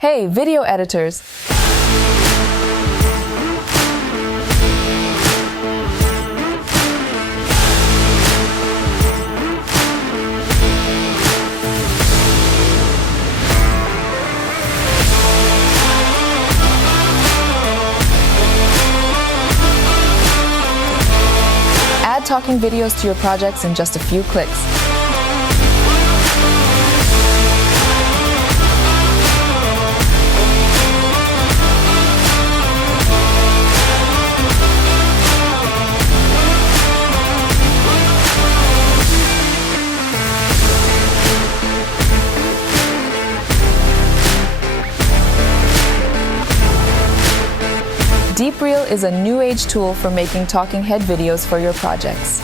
Hey, video editors! Add talking videos to your projects in just a few clicks. DeepReel is a new age tool for making talking head videos for your projects.